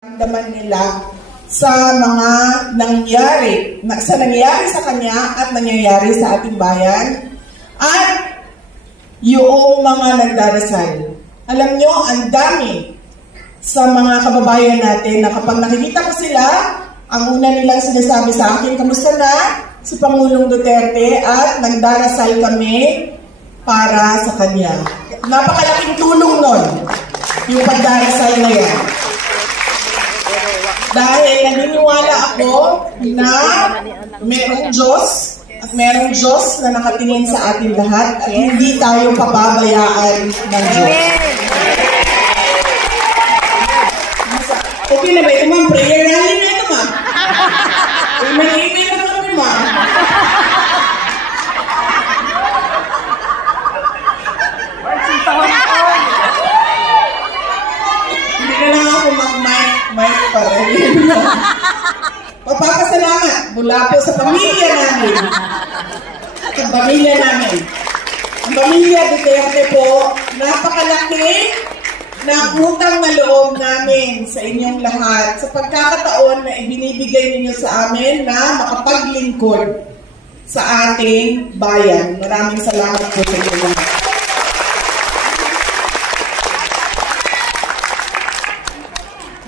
Damdaman nila sa mga nangyayari sa kanya at nangyayari sa ating bayan at yung mga nagdarasal. Alam nyo, ang dami sa mga kababayan natin na kapag nakikita ko sila, ang una nilang sinasabi sa akin, kamusta na si Pangulong Duterte at nagdarasal kami para sa kanya. Napakalaking tulong nun, yung pagdarasal na yan. Dahil naniniwala ako na mayroong Diyos at mayroong Diyos na nakatingin sa ating lahat at hindi tayo pababayaan ng Diyos. Okay na ba ito, ma'am? Prayer rally na ito, ma'am. May na kami, ma'am. Hindi na lang ako mag-mic pa rin. Papapasalamat mula po sa pamilya namin. Ang pamilya namin. Ang pamilya Duterte po, napakalaki na utang na loob namin sa inyong lahat sa pagkakataon na ibinibigay ninyo sa amin na makapaglingkod sa ating bayan. Maraming salamat po sa inyo lahat.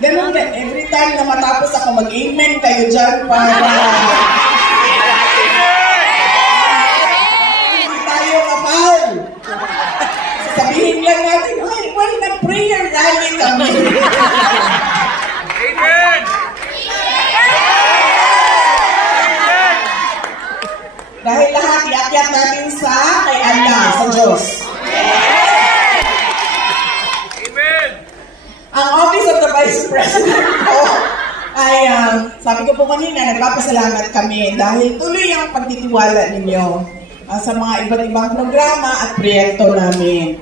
Ganun din, every time na matapos ako mag-amen kayo dyan para hindi tayo kapal. Sabihin lang natin, ay, well, nag-prayer rally kami. Amen! Dahil lahat, iakyat natin sa kay Allah, sa Diyos. Ang Office of the Vice President po ay, sabi ko po kanina, nagpapasalamat kami dahil tuloy ang pagtitiwala ninyo sa mga iba't ibang programa at proyekto namin.